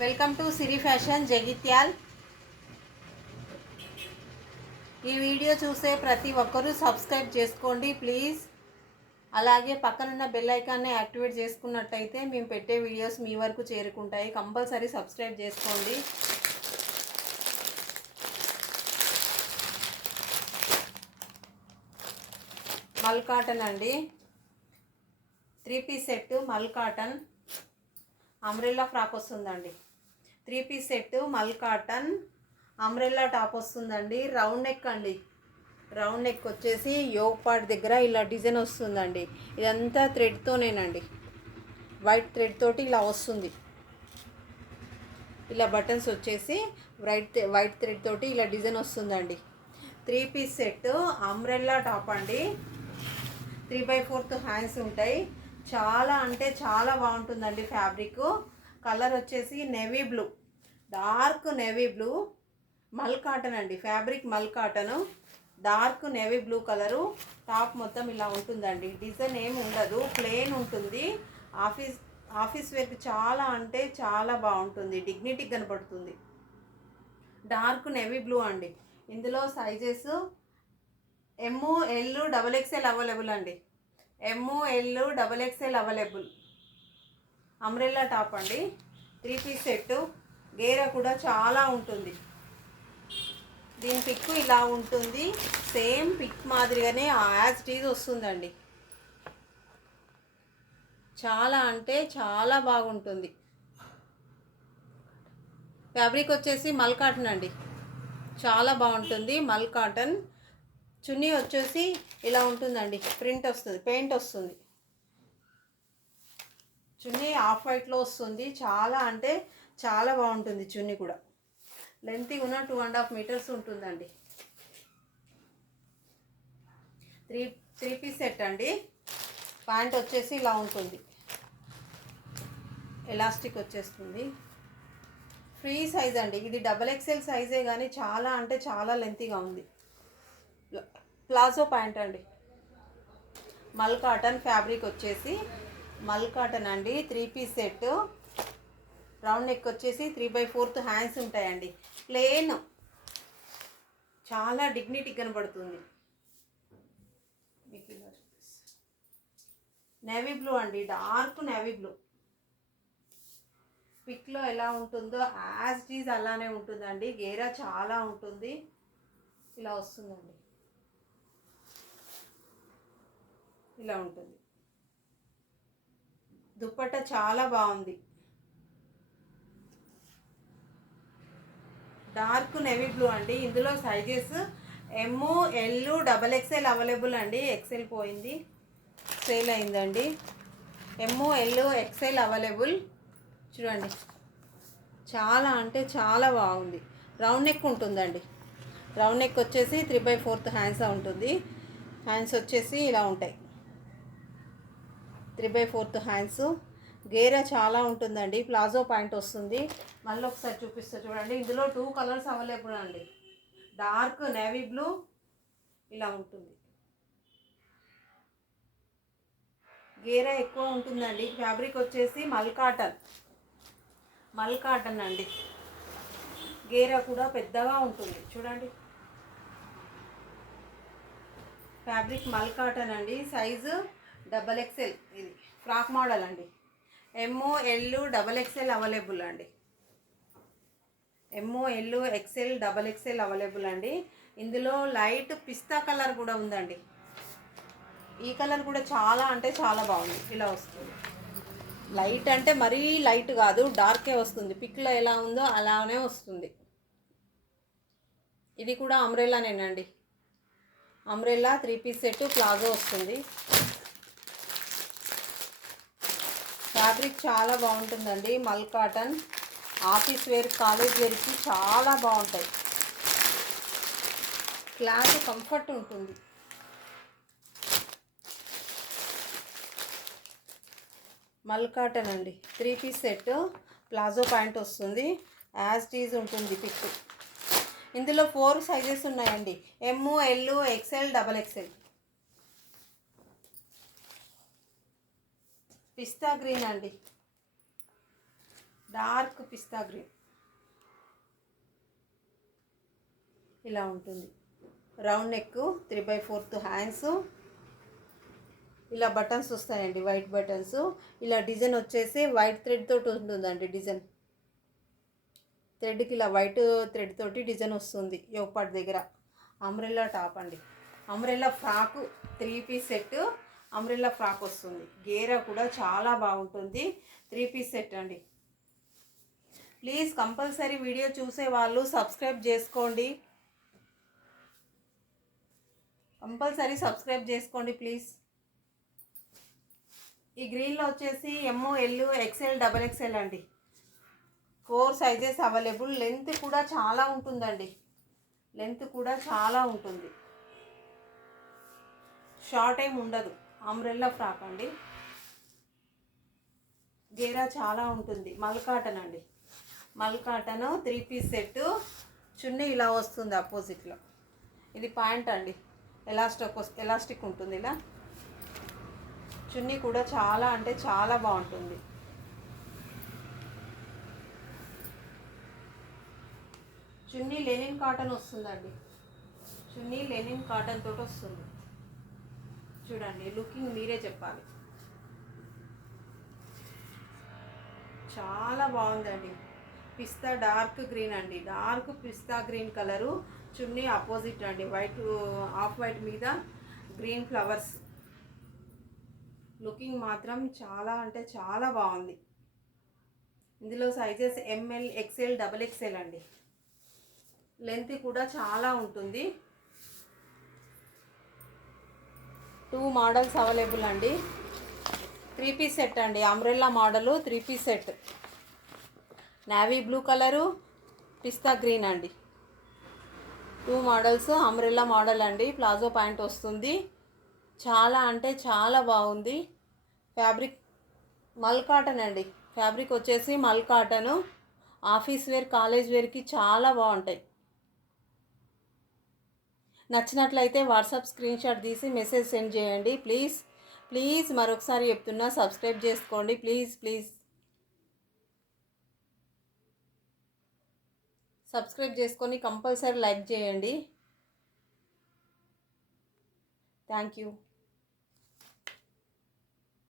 Welcome to Siri fashion Jagtial. ఈ video చూసే ప్రతి ఒక్కరూ సబ్స్క్రైబ్ చేసుకోండి ప్లీజ్. అలాగే పక్కనున్న బెల్ ఐకాన్ని యాక్టివేట్ చేసుకున్నట్టయితే మేము పెట్టే వీడియోస్ మీ వరకు చేరుకుంటాయి. కంపల్సరీ సబ్స్క్రైబ్ చేసుకోండి. మల్ కాటన్ అండి, 3 పీస్ సెట్ మల్ కాటన్ అంబ్రెల్లా ఫ్రాక్ వస్తుందండి. 3 పీస్ సెట్ మల్ కాటన్ అంబ్రెల్లా టాప్ వస్తుందండి. రౌండ్ నెక్ అండి. రౌండ్ నెక్ వచ్చేసి యోగ్ పార్ట్ దగ్గర ఇలా డిజైన్ వస్తుందండి. ఇదంతా థ్రెడ్తోనేనండి, వైట్ థ్రెడ్ తోటి ఇలా వస్తుంది. ఇలా బటన్స్ వచ్చేసి వైట్ థ్రెడ్ తోటి ఇలా డిజైన్ వస్తుందండి. 3 పీస్ సెట్ అంబ్రెల్లా టాప్ అండి. 3/4 హ్యాండ్స్ ఉంటాయి. చాలా అంటే చాలా బాగుంటుందండి. ఫ్యాబ్రిక్ కలర్ వచ్చేసి navy blue, dark navy blue, మల్ కాటన్ అండి. ఫ్యాబ్రిక్ మల్ cotton, dark navy blue colour. Top మొత్తం ఇలా ఉంటుందండి. డిజైన్ ఏమి ఉండదు, ప్లెయిన్ ఉంటుంది. ఆఫీస్ వేర్కి చాలా అంటే చాలా బాగుంటుంది, డిగ్నిటీ కనపడుతుంది. డార్క్ నేవీ బ్లూ అండి. ఇందులో సైజెస్ ML XXL అవైలబుల్ అండి. ML XXL available. Umbrella top అండి. 3 పీస్ సెట్. గేరా కూడా చాలా ఉంటుంది. దీని పిక్ ఇలా ఉంటుంది. సేమ్ పిక్ మాదిరిగానే యాజ్ ఇట్ ఈజ్ వస్తుందండి. చాలా అంటే చాలా బాగుంటుంది. ఫ్యాబ్రిక్ వచ్చేసి మల్ కాటన్ అండి. చాలా బాగుంటుంది మల్ కాటన్. చున్నీ వచ్చేసి ఇలా ఉంటుందండి. ప్రింట్ వస్తుంది, పెయింట్ వస్తుంది. చున్నీ ఆఫ్ వైట్లో వస్తుంది. చాలా అంటే చాలా బాగుంటుంది. చున్నీ కూడా లెంత్ ఉన్న 2.5 మీటర్స్ ఉంటుందండి. 3 పీస్ సెట్ అండి. ప్యాంట్ వచ్చేసి ఇలా ఉంటుంది, ఎలాస్టిక్ వచ్చేస్తుంది. ఫ్రీ సైజ్ అండి. ఇది XXL సైజే కానీ చాలా అంటే చాలా లెంతీగా ఉంది. ప్లాజో ప్యాంట్ అండి. మల్ కాటన్ ఫ్యాబ్రిక్ వచ్చేసి మల్ కాటన్ అండి. 3 పీస్ సెట్. రౌండ్ నెక్ వచ్చేసి 3/4 హ్యాండ్స్ ఉంటాయండి. ప్లేన్, చాలా డిగ్నిటీ కనబడుతుంది. నేవీ బ్లూ అండి, డార్క్ నేవీ బ్లూ. పిక్లో ఎలా ఉంటుందో యాజ్ ఇట్ ఈజ్ అలానే ఉంటుందండి. గేరా చాలా ఉంటుంది. ఇలా వస్తుందండి, ఇలా ఉంటుంది. దుప్పట్టా చాలా బాగుంది. డార్క్ నేవీ బ్లూ అండి. ఇందులో సైజెస్ ML XXL అవైలబుల్ అండి. XL పోయింది, సేల్ అయిందండి. ML XL available. చూడండి, చాలా అంటే చాలా బాగుంది. రౌండ్ నెక్ ఉంటుందండి. రౌండ్ నెక్ వచ్చేసి 3/4 హ్యాండ్స్ ఉంటుంది. హ్యాండ్స్ వచ్చేసి ఇలా ఉంటాయి, 3/4 హ్యాండ్స్. గేరా చాలా ఉంటుందండి. ప్లాజో ప్యాంట్ వస్తుంది. మళ్ళీ ఒకసారి చూపిస్తా చూడండి. ఇందులో 2 కలర్స్ అవైలబుల్ అండి. డార్క్ నేవీ బ్లూ ఇలా ఉంటుంది. గేరా ఎక్కువ ఉంటుందండి. ఫ్యాబ్రిక్ వచ్చేసి మల్ కాటన్ అండి. గేరా కూడా పెద్దగా ఉంటుంది. చూడండి, ఫ్యాబ్రిక్ మల్ కాటన్ అండి. Size XXL. ఇది ఫ్రాక్ మోడల్ అండి. ML XXL అవైలబుల్ అండి. ML XXL అవైలబుల్ అండి. ఇందులో లైట్ పిస్తా కలర్ కూడా ఉందండి. ఈ కలర్ కూడా చాలా అంటే చాలా బాగుంది. ఇలా వస్తుంది. లైట్ అంటే మరీ లైట్ కాదు, డార్కే వస్తుంది. పిక్లో ఎలా ఉందో అలానే వస్తుంది. ఇది కూడా అంబ్రెల్లానేనండి. అంబ్రెల్లా 3 పీస్ సెట్ ప్లాజో వస్తుంది. ఫ్యాబ్రిక్ చాలా బాగుంటుందండి. మల్ కాటన్ ఆఫీస్ వేర్, కాలేజ్ వేర్కి చాలా బాగుంటాయి. క్లాత్ కంఫర్ట్ ఉంటుంది. మల్ కాటన్ అండి. 3 పీస్ సెట్ ప్లాజో ప్యాంట్ వస్తుంది. యాజ్ ఇట్ ఈజ్ ఉంటుంది పిక్. ఇందులో 4 సైజెస్ ఉన్నాయండి. ML XL XXL. పిస్తా గ్రీన్ అండి. డార్క్ పిస్తా గ్రీన్ ఇలా ఉంటుంది. రౌండ్ నెక్, 3/4 హ్యాండ్స్, ఇలా బటన్స్ వస్తాయండి, వైట్ బటన్స్. ఇలా డిజైన్ వచ్చేసి వైట్ థ్రెడ్ తోటి ఉంటుందండి. డిజైన్ థ్రెడ్కి ఇలా వైట్ థ్రెడ్ తోటి డిజైన్ వస్తుంది యోగపాట్ దగ్గర. అంబ్రెల్లా టాప్ అండి, umbrella frock 3 piece set, umbrella frock వస్తుంది. గేరా కూడా చాలా బాగుంటుంది. 3 పీస్ సెట్ అండి. ప్లీజ్ కంపల్సరీ వీడియో చూసే వాళ్ళు సబ్స్క్రైబ్ చేసుకోండి, కంపల్సరీ సబ్స్క్రైబ్ చేసుకోండి ప్లీజ్. ఈ గ్రీన్లో వచ్చేసి ML, XL, XXL అండి. 4 సైజెస్ అవైలబుల్. లెంత్ కూడా చాలా ఉంటుందండి, లెంత్ కూడా చాలా ఉంటుంది, షార్ట్ ఏం ఉండదు. అంబ్రెల్లా ఫ్రాక్ అండి, గేరా చాలా ఉంటుంది. మల్ కాటన్ అండి, మల్ కాటన్ 3 పీస్ సెట్. చున్నీ ఇలా వస్తుంది అపోజిట్లో. ఇది ప్యాంట్ అండి, ఎలాస్టిక్ ఉంటుంది. ఇలా చున్నీ కూడా చాలా అంటే చాలా బాగుంటుంది. చున్నీ లెనిన్ కాటన్ వస్తుందండి, చున్నీ లెనిన్ కాటన్ తోటి వస్తుంది. చూడండి, లుకింగ్ మీరే చెప్పాలి. చాలా బాగుందండి. పిస్తా డార్క్ గ్రీన్ అండి, dark pista green colour. Chunni opposite అండి, వైట్ ఆఫ్ వైట్ మీద గ్రీన్ ఫ్లవర్స్. లుకింగ్ మాత్రం చాలా అంటే చాలా బాగుంది. ఇందులో సైజెస్ ML, XL, XXL అండి. లెంత్ కూడా చాలా ఉంటుంది. 2 మోడల్స్ అవైలబుల్ అండి. 3 పీస్ సెట్ అండి, umbrella model 3 piece set. Navy blue colour, pista green అండి. 2 మోడల్స్. అంబ్రెల్లా మోడల్ అండి, ప్లాజో ప్యాంట్ వస్తుంది. చాలా అంటే చాలా బాగుంది. ఫ్యాబ్రిక్ మల్ కాటన్ అండి, ఫ్యాబ్రిక్ వచ్చేసి మల్ కాటను. ఆఫీస్ వేర్, కాలేజ్ వేర్కి చాలా బాగుంటాయి. నచ్చినట్లయితే వాట్సాప్ స్క్రీన్ షాట్ తీసి మెసేజ్ సెండ్ చేయండి ప్లీజ్. ప్లీజ్ మరొకసారి చెప్తున్నా, సబ్స్క్రైబ్ చేసుకోండి ప్లీజ్. ప్లీజ్ సబ్స్క్రైబ్ చేసుకొని కంపల్సరీ లైక్ చేయండి. Thank you.